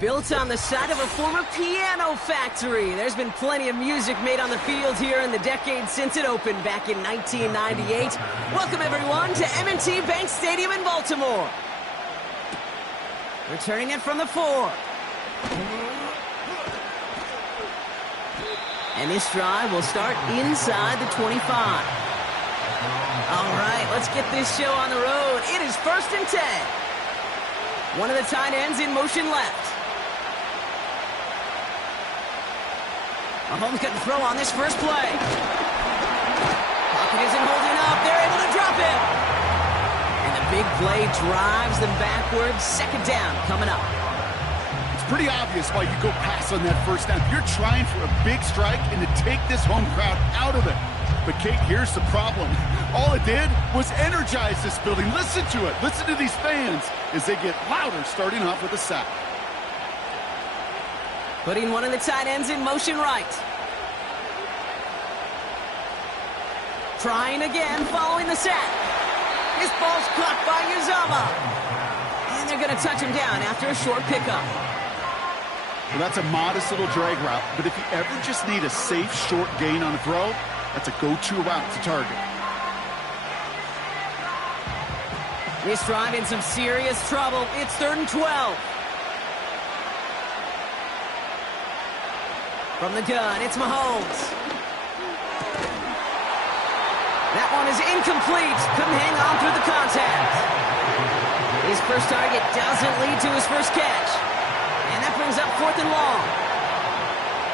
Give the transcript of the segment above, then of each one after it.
Built on the side of a former piano factory, there's been plenty of music made on the field here in the decade since it opened back in 1998. Welcome, everyone, to M&T Bank Stadium in Baltimore. Returning it from the 4. And this drive will start inside the 25. All right, let's get this show on the road. It is 1st and 10. One of the tight ends in motion left. Mahomes couldn't throw on this first play. Pocket isn't holding up. They're able to drop him. And the big play drives them backwards. 2nd down coming up. It's pretty obvious why you go pass on that first down. You're trying for a big strike and to take this home crowd out of it. But, Kate, here's the problem. All it did was energize this building. Listen to it. Listen to these fans as they get louder starting off with a sack. Putting one of the tight ends in motion right. Trying again following the sack. This ball's caught by Uzomah. And they're going to touch him down after a short pickup. Well, that's a modest little drag route. But if you ever just need a safe, short gain on a throw, that's a go-to route to target. This drive in some serious trouble. It's 3rd and 12. From the gun, it's Mahomes. That one is incomplete. Couldn't hang on through the contact. His first target doesn't lead to his first catch. And that brings up 4th and long.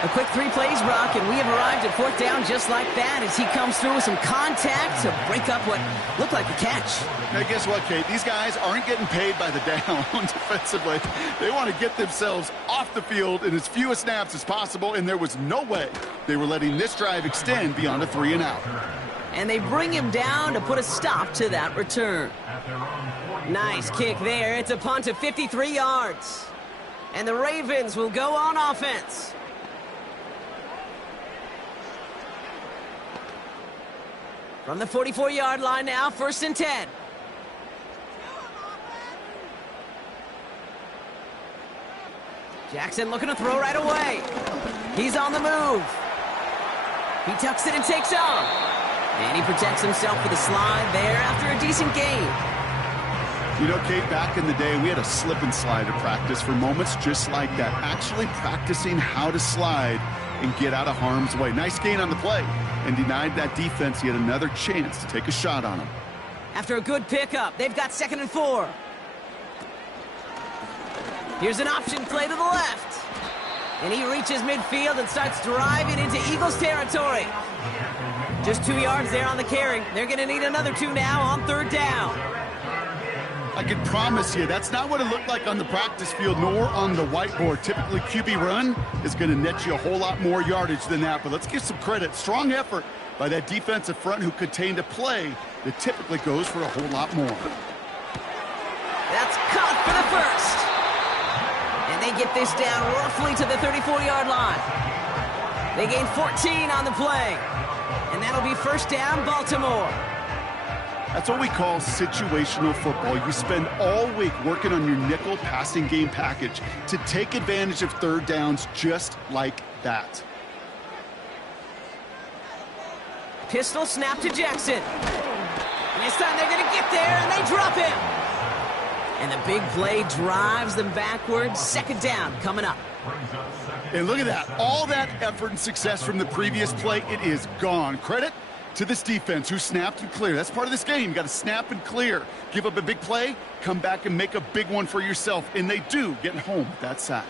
A quick 3 plays, Brock, and we have arrived at 4th down just like that as he comes through with some contact to break up what looked like a catch. Now, guess what, Kate? These guys aren't getting paid by the down defensively. They want to get themselves off the field in as few snaps as possible, and there was no way they were letting this drive extend beyond a 3 and out. And they bring him down to put a stop to that return. Nice kick there. It's a punt of 53 yards. And the Ravens will go on offense. From the 44-yard line now, 1st and 10. Jackson looking to throw right away. He's on the move. He tucks it and takes off. And he protects himself with a slide there after a decent gain. You know, Kate, back in the day, we had a slip and slide at practice for moments just like that. Actually practicing how to slide and get out of harm's way. Nice gain on the play. And denied that defense yet another chance to take a shot on him. After a good pickup, they've got 2nd and 4. Here's an option play to the left. And he reaches midfield and starts driving into Eagles territory. Just 2 yards there on the carry. They're going to need another 2 now on 3rd down. I can promise you that's not what it looked like on the practice field nor on the whiteboard. Typically, QB run is going to net you a whole lot more yardage than that. But let's give some credit. Strong effort by that defensive front who contained a play that typically goes for a whole lot more. That's caught for the first. And they get this down roughly to the 34-yard line. They gain 14 on the play. And that'll be 1st down, Baltimore. That's what we call situational football. You spend all week working on your nickel passing game package to take advantage of 3rd downs just like that. Pistol snap to Jackson. And this time they're going to get there, and they drop him. And the big play drives them backwards. 2nd down coming up. And look at that. All that effort and success from the previous play, it is gone. Credit to this defense who snapped and cleared. That's part of this game. You got to snap and clear. Give up a big play, come back and make a big one for yourself. And they do get home with that sack.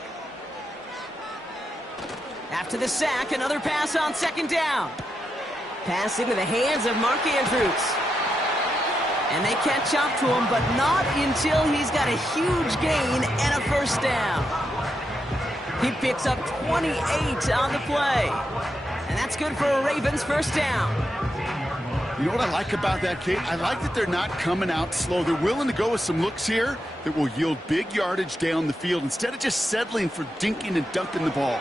After the sack, another pass on 2nd down. Pass into the hands of Mark Andrews. And they catch up to him, but not until he's got a huge gain and a 1st down. He picks up 28 on the play. And that's good for a Ravens 1st down. You know what I like about that, Kate? I like that they're not coming out slow. They're willing to go with some looks here that will yield big yardage down the field instead of just settling for dinking and dunking the ball.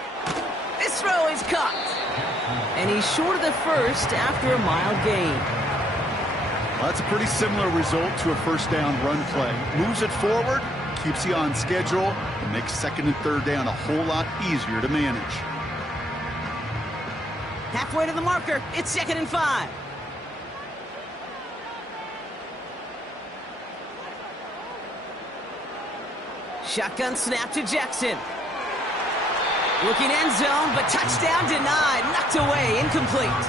This throw is caught. And he's short of the first after a mild gain. Well, that's a pretty similar result to a 1st down run play. Moves it forward, keeps you on schedule and makes second and third down a whole lot easier to manage. Halfway to the marker, it's 2nd and 5. Shotgun snap to Jackson. Looking end zone, but touchdown denied. Knocked away, incomplete.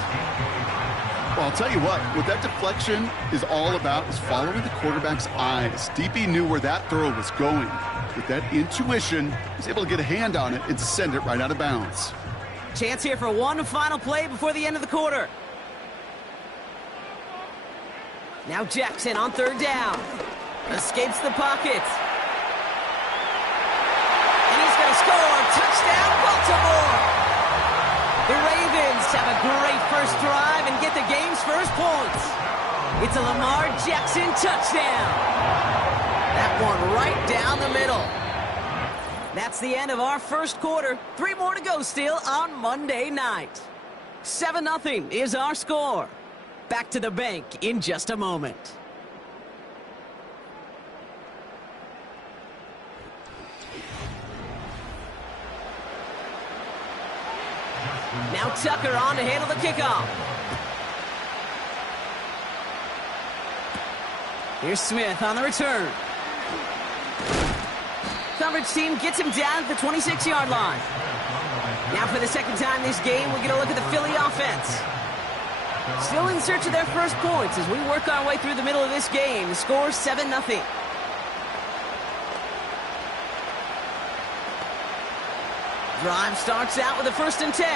Well, I'll tell you what that deflection is all about is following the quarterback's eyes. DB knew where that throw was going. With that intuition, he's able to get a hand on it and send it right out of bounds. Chance here for one final play before the end of the quarter. Now Jackson on 3rd down. Escapes the pocket. And he's going to score. Touchdown, Baltimore! The Ravens have a great first drive and get the game's first points. It's a Lamar Jackson touchdown. That one right down the middle. That's the end of our first quarter. 3 more to go still on Monday night. 7-0 is our score. Back to the bank in just a moment. Now Tucker on to handle the kickoff. Here's Smith on the return. Coverage team gets him down at the 26-yard line. Now for the second time this game, we're going to look at the Philly offense. Still in search of their first points as we work our way through the middle of this game. The score 7-0. Drive starts out with a 1st and 10.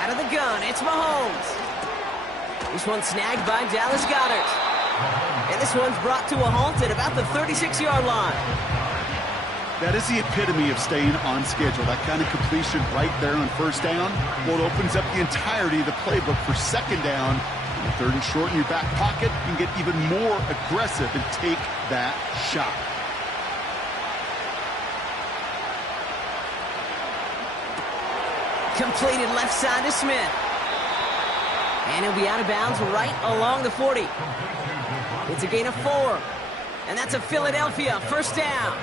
Out of the gun, it's Mahomes. This one's snagged by Dallas Goedert. And this one's brought to a halt at about the 36-yard line. That is the epitome of staying on schedule. That kind of completion right there on 1st down. Well, it opens up the entirety of the playbook for 2nd down. And 3rd and short in your back pocket, you can get even more aggressive and take that shot. Completed left side to Smith. And he'll be out of bounds right along the 40. It's a gain of 4. And that's a Philadelphia 1st down.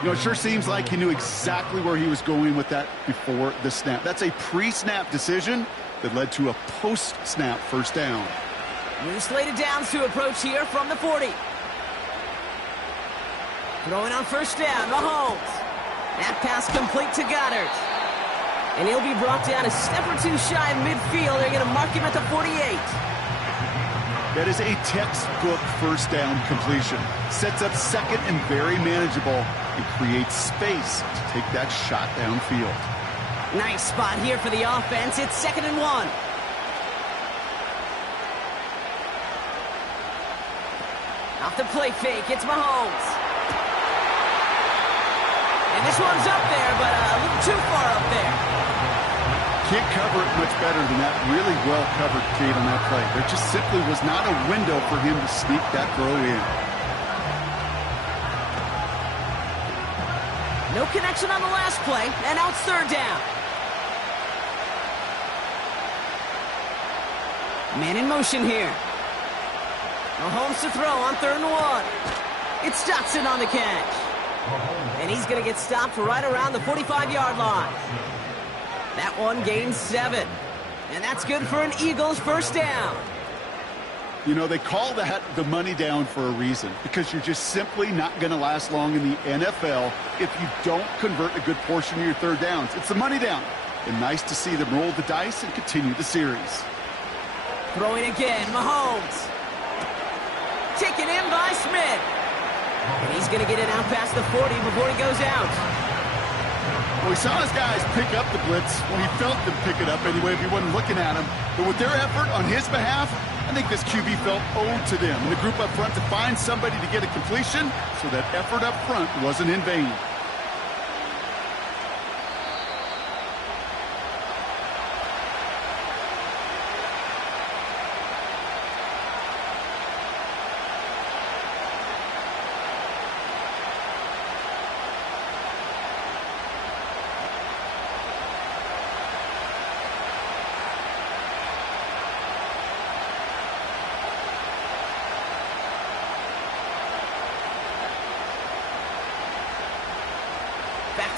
You know, it sure seems like he knew exactly where he was going with that before the snap. That's a pre-snap decision that led to a post-snap 1st down. New slated downs to approach here from the 40. Throwing on 1st down, Mahomes. That pass complete to Goedert. And he'll be brought down a step or 2 shy of midfield. They're going to mark him at the 48. That is a textbook 1st down completion. Sets up 2nd and very manageable and creates space to take that shot downfield. Nice spot here for the offense. It's 2nd and 1. Off the play fake, it's Mahomes. And this one's up there, but a little too far up there. Can't cover it much better than that. Really well covered, Kate, on that play. There just simply was not a window for him to sneak that throw in. No connection on the last play, and now it's 3rd down. Man in motion here. Mahomes to throw on 3rd and 1. It's Dotson on the catch. And he's going to get stopped right around the 45-yard line. That one gains 7. And that's good for an Eagles 1st down. You know, they call that the money down for a reason, because you're just simply not going to last long in the NFL if you don't convert a good portion of your 3rd downs. It's the money down. And nice to see them roll the dice and continue the series. Throwing again, Mahomes. Taken in by Smith. And he's going to get it out past the 40 before he goes out. Well, we saw his guys pick up the blitz when he felt them pick it up anyway if he wasn't looking at him. But with their effort on his behalf, I think this QB felt owed to them and the group up front to find somebody to get a completion so that effort up front wasn't in vain.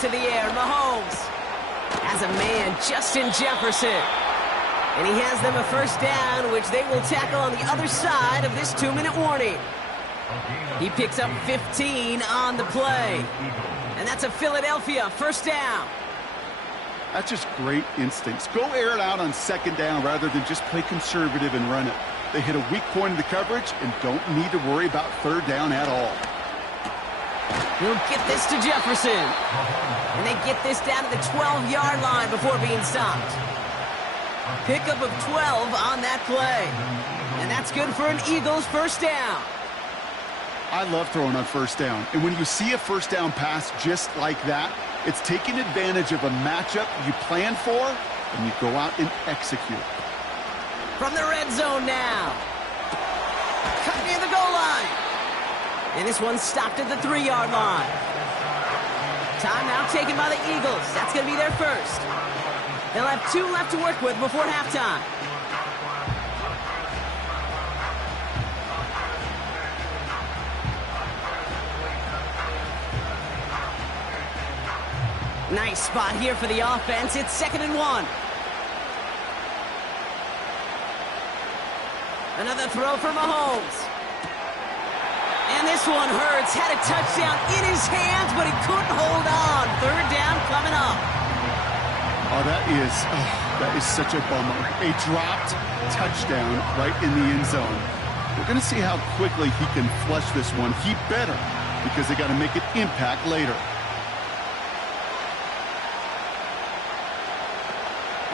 to the air. Mahomes has a man, Justin Jefferson. And he has them a first down, which they will tackle on the other side of this 2-minute warning. He picks up 15 on the play. And that's a Philadelphia first down. That's just great instincts. Go air it out on second down rather than just play conservative and run it. They hit a weak point in the coverage and don't need to worry about third down at all. He'll get this to Jefferson. And they get this down to the 12-yard line before being stopped. Pickup of 12 on that play. And that's good for an Eagles first down. I love throwing on first down. And when you see a first down pass just like that, it's taking advantage of a matchup you plan for, and you go out and execute. From the red zone now. Cut near the goal line. And this one stopped at the 3-yard line. Timeout taken by the Eagles. That's going to be their first. They'll have 2 left to work with before halftime. Nice spot here for the offense. It's 2nd and 1. Another throw for Mahomes. And this one hurts. Had a touchdown in his hands, but he couldn't hold on. Third down coming up. Oh, that is such a bummer. A dropped touchdown right in the end zone. We're going to see how quickly he can flush this one. He better, because they got to make an impact later.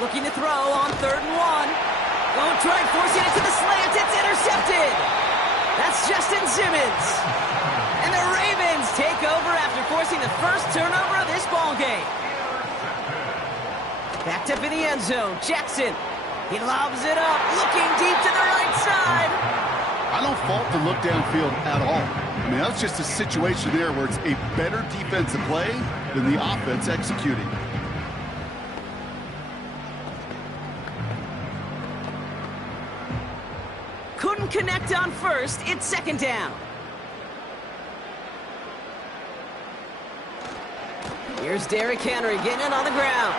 Looking to throw on 3rd and 1. Going to try and force it into the slant. It's intercepted. That's Justin Simmons. And the Ravens take over after forcing the first turnover of this ballgame. Backed up in the end zone. Jackson. He lobs it up. Looking deep to the right side. I don't fault the look downfield at all. I mean, that's just a situation there where it's a better defensive play than the offense executing. Couldn't connect on first. It's 2nd down. Here's Derrick Henry getting it on the ground.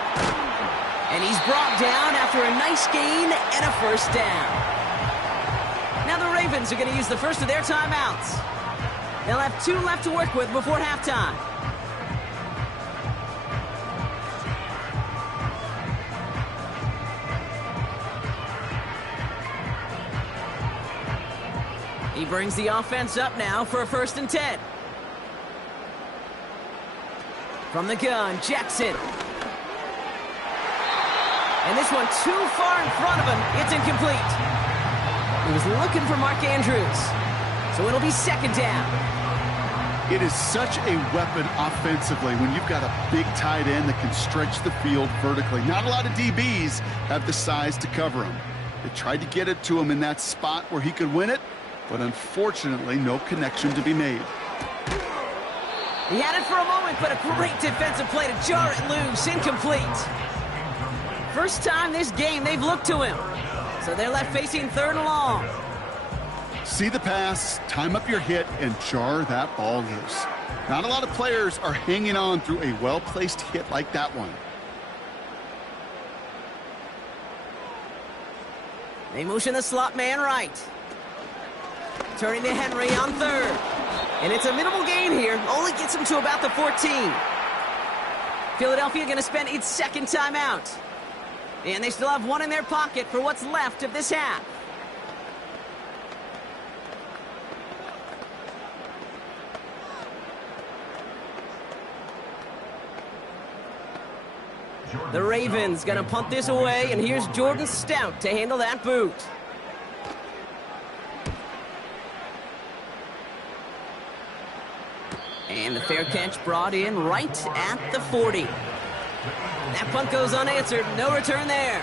And he's brought down after a nice gain and a first down. Now the Ravens are going to use the first of their timeouts. They'll have 2 left to work with before halftime. He brings the offense up now for a 1st and 10. From the gun, Jackson. And this one too far in front of him. It's incomplete. He was looking for Mark Andrews. So it'll be 2nd down. It is such a weapon offensively when you've got a big tight end that can stretch the field vertically. Not a lot of DBs have the size to cover him. They tried to get it to him in that spot where he could win it, but unfortunately, no connection to be made. He had it for a moment, but a great defensive play to jar it loose. Incomplete. First time this game they've looked to him. So they're left facing 3rd and long. See the pass, time up your hit, and jar that ball loose. Not a lot of players are hanging on through a well-placed hit like that one. They motion the slot man right. Turning to Henry on 3rd. And it's a minimal gain here. Only gets him to about the 14. Philadelphia going to spend its 2nd timeout. And they still have 1 in their pocket for what's left of this half. The Ravens going to punt this away, and here's Jordan Stout to handle that boot. And the fair catch brought in right at the 40. That punt goes unanswered. No return there.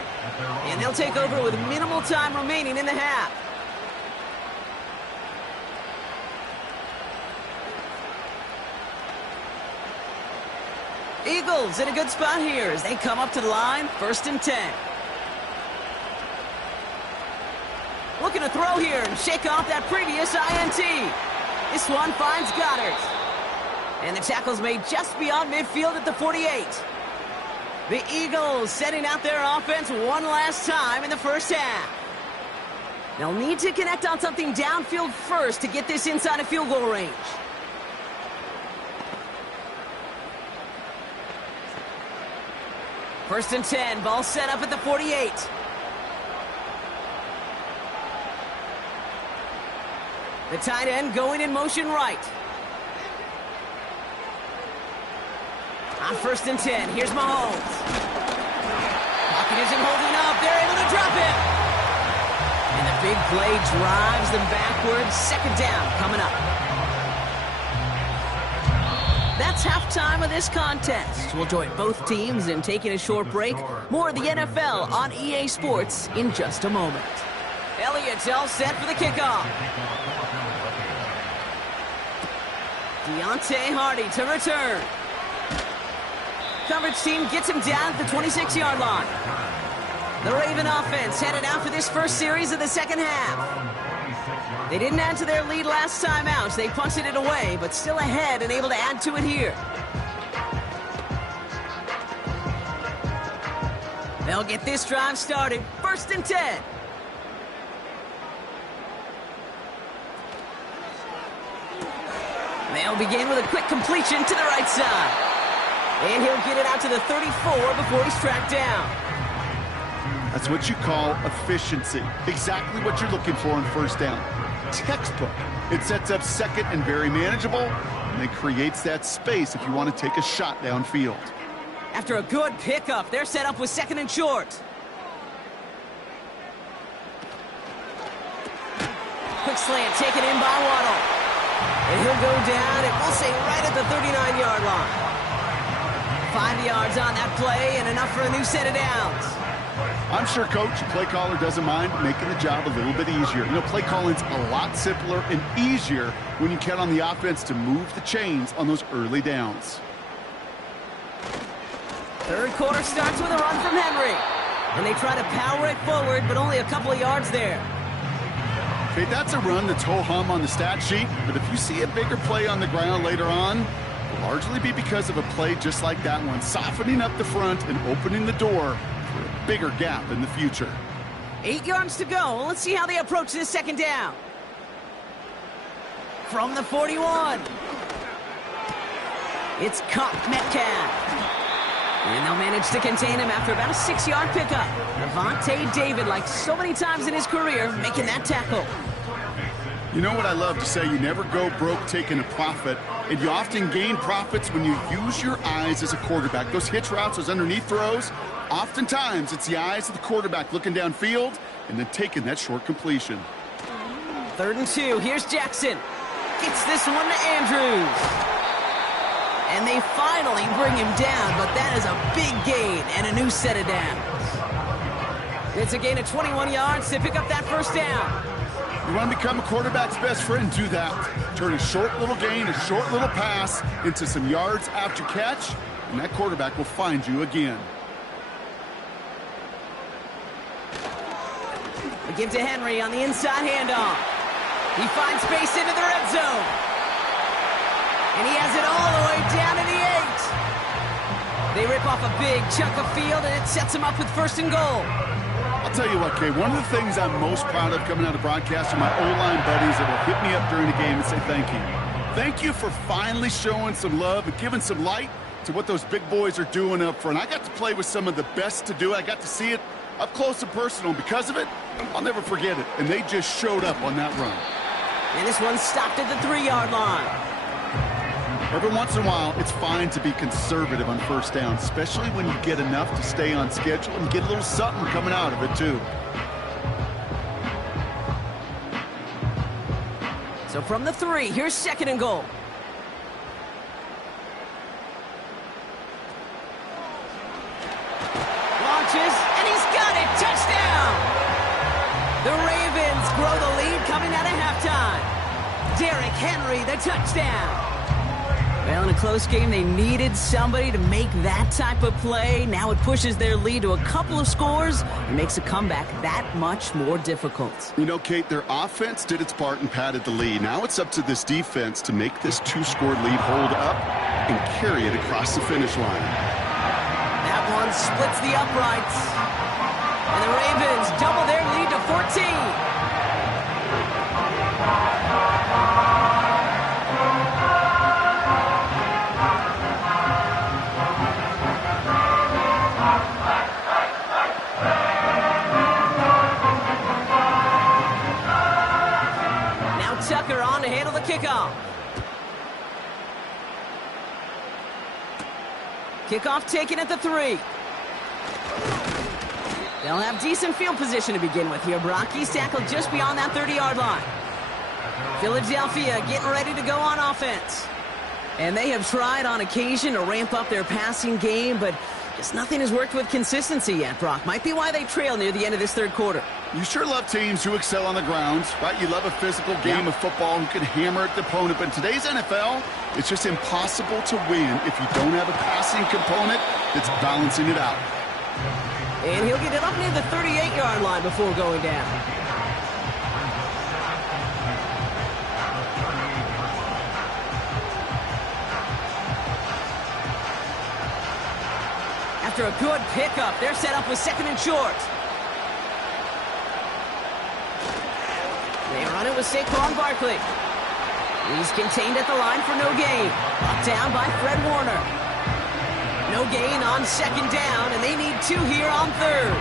And they'll take over with minimal time remaining in the half. Eagles in a good spot here as they come up to the line. 1st and 10. Looking to throw here and shake off that previous INT. This one finds Goddard. And the tackle's made just beyond midfield at the 48. The Eagles setting out their offense one last time in the first half. They'll need to connect on something downfield first to get this inside of field goal range. First and 10, ball set up at the 48. The tight end going in motion right. On first and 10, here's Mahomes. Pocket isn't holding up. They're able to drop it. And the big play drives them backwards. Second down coming up. That's halftime of this contest. We'll join both teams in taking a short break. More of the NFL on EA Sports in just a moment. Elliott's all set for the kickoff. Deontay Hardy to return. Coverage team gets him down at the 26-yard line. The Raven offense headed out for this first series of the second half. They didn't add to their lead last time out. They punted it away, but still ahead and able to add to it here. They'll get this drive started. First and 10. They'll begin with a quick completion to the right side. And he'll get it out to the 34 before he's tracked down. That's what you call efficiency. Exactly what you're looking for on first down. Textbook. It sets up second and very manageable, and it creates that space if you want to take a shot downfield. After a good pickup, they're set up with second and short. Quick slant taken in by Waddle. And he'll go down, and we'll say right at the 39-yard line. 5 yards on that play and enough for a new set of downs. I'm sure coach, play caller doesn't mind making the job a little bit easier. You know, play calling's a lot simpler and easier when you count on the offense to move the chains on those early downs. Third quarter starts with a run from Henry. And they try to power it forward, but only a couple of yards there. Okay, that's a run that's ho-hum on the stat sheet, but if you see a bigger play on the ground later on, it'll largely be because of a play just like that one, softening up the front and opening the door for a bigger gap in the future. 8 yards to go. Let's see how they approach this second down. From the 41. It's caught Metcalf. And they'll manage to contain him after about a 6-yard pickup. Lavonte David, like so many times in his career, making that tackle. You know what I love to say? You never go broke taking a profit, and you often gain profits when you use your eyes as a quarterback. Those hitch routes, those underneath throws, oftentimes it's the eyes of the quarterback looking downfield and then taking that short completion. 3rd and 2. Here's Jackson. Gets this one to Andrews. And they finally bring him down, but that is a big gain and a new set of downs. It's a gain of 21 yards to pick up that first down. You want to become a quarterback's best friend? Do that. Turn a short little gain, a short little pass into some yards after catch, and that quarterback will find you again. They give to Henry on the inside handoff. He finds space into the red zone. And he has it all the way down to the 8. They rip off a big chunk of field, and it sets him up with 1st and goal. I'll tell you what, Kay, one of the things I'm most proud of coming out of broadcast are my O-line buddies that will hit me up during the game and say thank you. Thank you for finally showing some love and giving some light to what those big boys are doing up front. I got to play with some of the best to do it. I got to see it up close and personal. Because of it, I'll never forget it. And they just showed up on that run. And this one stopped at the 3-yard line. Every once in a while, it's fine to be conservative on first down, especially when you get enough to stay on schedule and get a little something coming out of it, too. So from the 3, here's 2nd and goal. Launches, and he's got it! Touchdown! The Ravens grow the lead coming out of halftime. Derrick Henry, the touchdown. Well, in a close game, they needed somebody to make that type of play. Now it pushes their lead to a couple of scores and makes a comeback that much more difficult. You know, Kate, their offense did its part and padded the lead. Now it's up to this defense to make this 2-score lead hold up and carry it across the finish line. That one splits the uprights. And the Ravens double their lead to 14. Tucker on to handle the kickoff. Kickoff taken at the 3. They'll have decent field position to begin with here. Brock, he's tackled just beyond that 30-yard line. Philadelphia getting ready to go on offense. And they have tried on occasion to ramp up their passing game, but just nothing has worked with consistency yet, Brock. Might be why they trail near the end of this third quarter. You sure love teams who excel on the ground, right? You love a physical game of football who can hammer at the opponent. But in today's NFL, it's just impossible to win if you don't have a passing component that's balancing it out. And he'll get it up near the 38-yard line before going down. After a good pickup, they're set up with 2nd and short. They run it with Saquon Barkley. He's contained at the line for no gain. Brought down by Fred Warner. No gain on 2nd down, and they need 2 here on 3rd.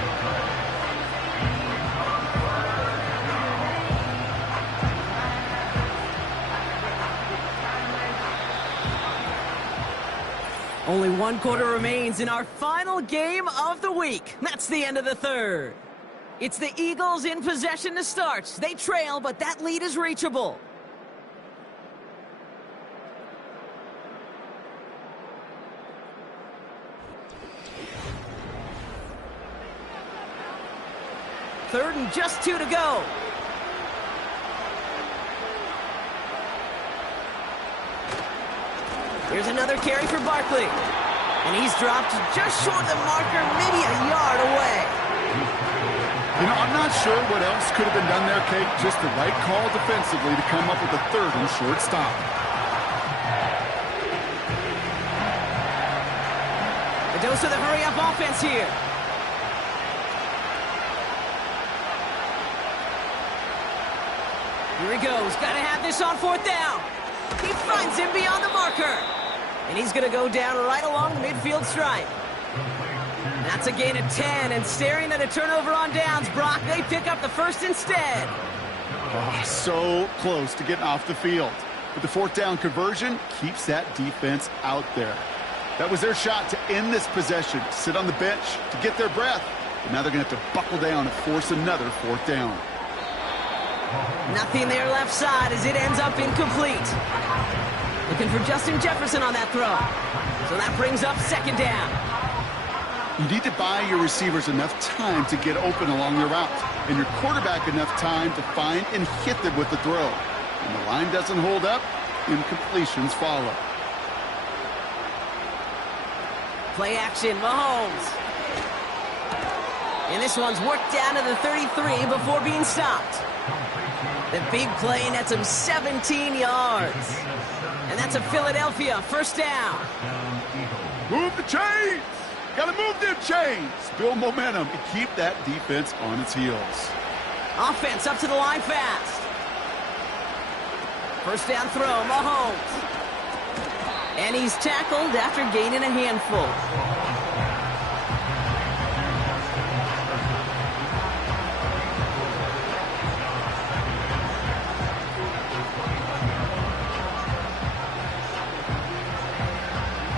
Only 1 quarter remains in our final game of the week. That's the end of the 3rd. It's the Eagles in possession to start. They trail, but that lead is reachable. Third and just 2 to go. Here's another carry for Barkley. And he's dropped just short of the marker, maybe a yard away. You know, I'm not sure what else could have been done there, Kate. Just the right call defensively to come up with a 3rd and short stop. A dose of the hurry-up offense here. Here he goes. Got to have this on 4th down. He finds him beyond the marker. And he's going to go down right along the midfield stripe. That's a gain of 10, and staring at a turnover on downs, Brock, they pick up the 1st instead. Oh, so close to getting off the field. But the 4th down conversion keeps that defense out there. That was their shot to end this possession, to sit on the bench, to get their breath. But now they're going to have to buckle down and force another 4th down. Nothing there left side as it ends up incomplete. Looking for Justin Jefferson on that throw. So that brings up 2nd down. You need to buy your receivers enough time to get open along their route, and your quarterback enough time to find and hit them with the throw. When the line doesn't hold up, incompletions follow. Play action, Mahomes. And this one's worked down to the 33 before being stopped. The big play nets him 17 yards. And that's a Philadelphia 1st down. Move the chains! Gotta move them chains! Build momentum and keep that defense on its heels. Offense up to the line fast. 1st down throw, Mahomes. And he's tackled after gaining a handful.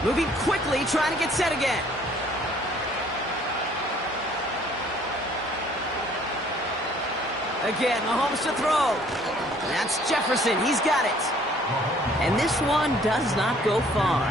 Moving quickly, trying to get set again. Again, Mahomes to throw. That's Jefferson. He's got it. And this one does not go far.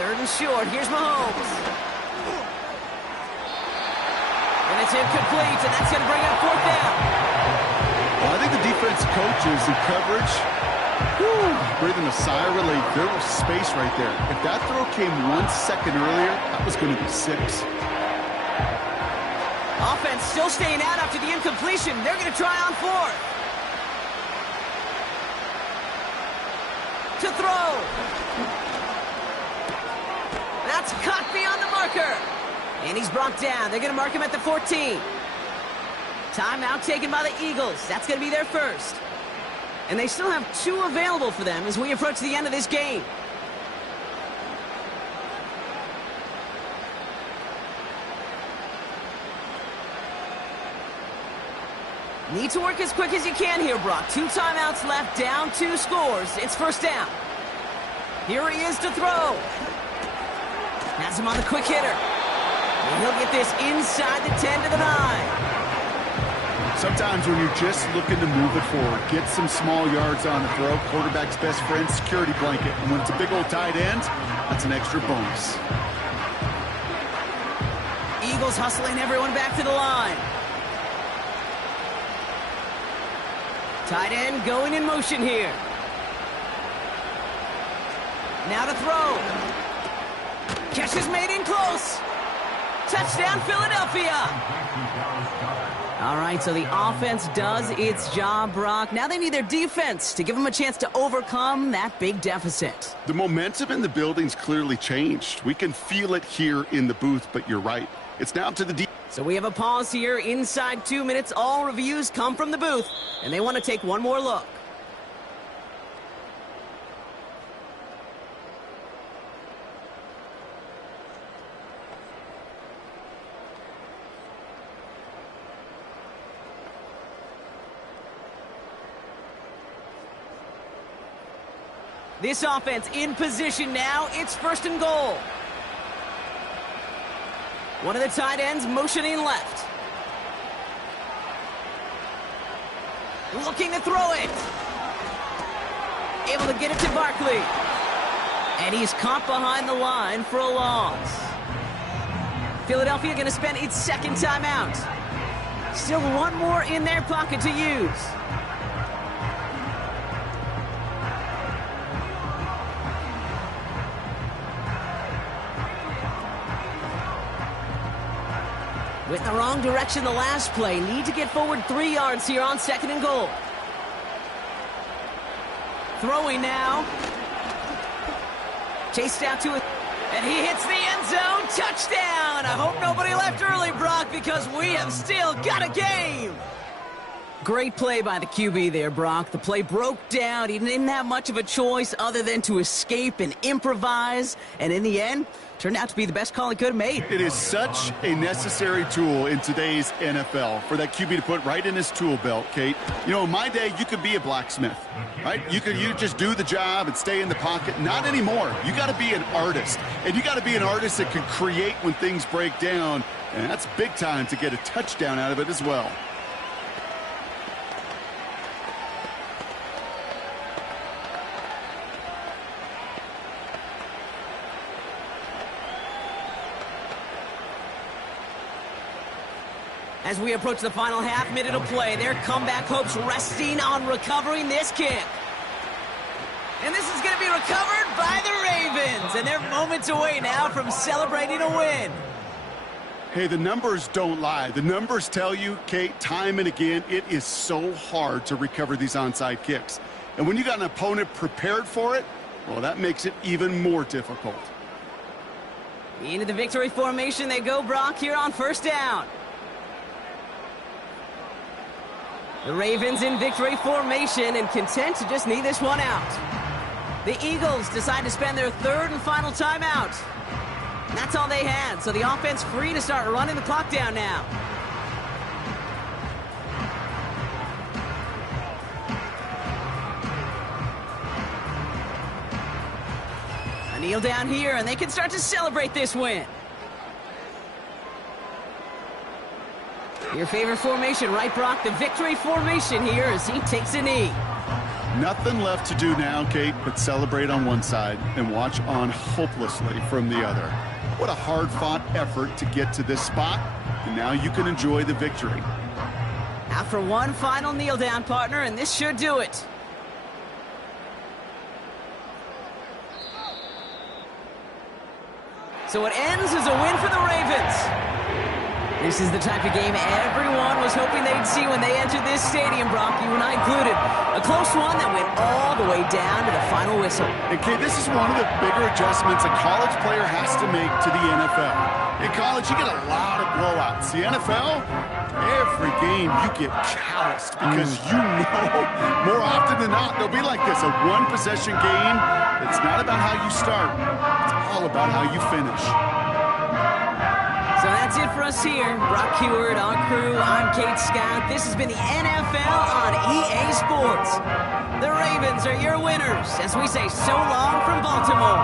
Third and short. Here's Mahomes. And it's incomplete, and that's going to bring up fourth down. Well, I think the defense coaches in coverage, breathing a sigh of relief. There was space right there. If that throw came 1 second earlier, that was going to be 6. Offense still staying out after the incompletion. They're going to try on fourth. To throw. That's caught beyond the marker. And he's brought down. They're going to mark him at the 14. Timeout taken by the Eagles. That's going to be their first. And they still have 2 available for them as we approach the end of this game. Need to work as quick as you can here, Brock. 2 timeouts left, down 2 scores. It's first down. Here he is to throw. Has him on the quick hitter. And he'll get this inside the 10 to the 9. Sometimes when you're just looking to move it forward, get some small yards on the throw, quarterback's best friend, security blanket. And when it's a big old tight end, that's an extra bonus. Eagles hustling everyone back to the line. Tight end going in motion here. Now to throw. Catch is made in close. Touchdown, Philadelphia. All right, so the offense does its job, Brock. Now they need their defense to give them a chance to overcome that big deficit. The momentum in the building's clearly changed. We can feel it here in the booth, but you're right. It's now up to the defense. So we have a pause here inside 2 minutes. All reviews come from the booth, and they want to take one more look. This offense in position now. It's first and goal. One of the tight ends motioning left. Looking to throw it. Able to get it to Barkley. And he's caught behind the line for a loss. Philadelphia going to spend its second timeout. Still one more in their pocket to use. Went in the wrong direction the last play. Need to get forward 3 yards here on second and goal. Throwing now. Chased out to it. And he hits the end zone. Touchdown! I hope nobody left early, Brock, because we have still got a game. Great play by the QB there, Brock. The play broke down. He didn't have much of a choice other than to escape and improvise. And in the end, turned out to be the best call he could have made. It is such a necessary tool in today's NFL for that QB to put right in his tool belt, Kate. You know, in my day, you could be a blacksmith, right? You just do the job and stay in the pocket. Not anymore. You got to be an artist. And you got to be an artist that can create when things break down. And that's big time to get a touchdown out of it as well. As we approach the final half minute of play, their comeback hopes resting on recovering this kick. And this is going to be recovered by the Ravens. And they're moments away now from celebrating a win. Hey, the numbers don't lie. The numbers tell you, Kate, time and again, it is so hard to recover these onside kicks. And when you got an opponent prepared for it, well, that makes it even more difficult. Into the victory formation they go, Brock, here on first down. The Ravens in victory formation and content to just need this one out. The Eagles decide to spend their third and final timeout. And that's all they had, so the offense free to start running the clock down now. A kneel down here, and they can start to celebrate this win. Your favorite formation, right, Brock? The victory formation here as he takes a knee. Nothing left to do now, Kate, but celebrate on one side and watch on hopelessly from the other. What a hard-fought effort to get to this spot, and now you can enjoy the victory. After one final kneel down, partner, and this should do it. So it ends as a win for the Ravens. This is the type of game everyone was hoping they'd see when they entered this stadium, Brock, you and I included. A close one that went all the way down to the final whistle. And Kate, this is one of the bigger adjustments a college player has to make to the NFL. In college, you get a lot of blowouts. The NFL, every game you get calloused because you know more often than not they'll be like this, a one-possession game. It's not about how you start. It's all about how you finish. So that's it for us here. Brock Huard, our crew, I'm Kate Scott. This has been the NFL on EA Sports. The Ravens are your winners as we say so long from Baltimore.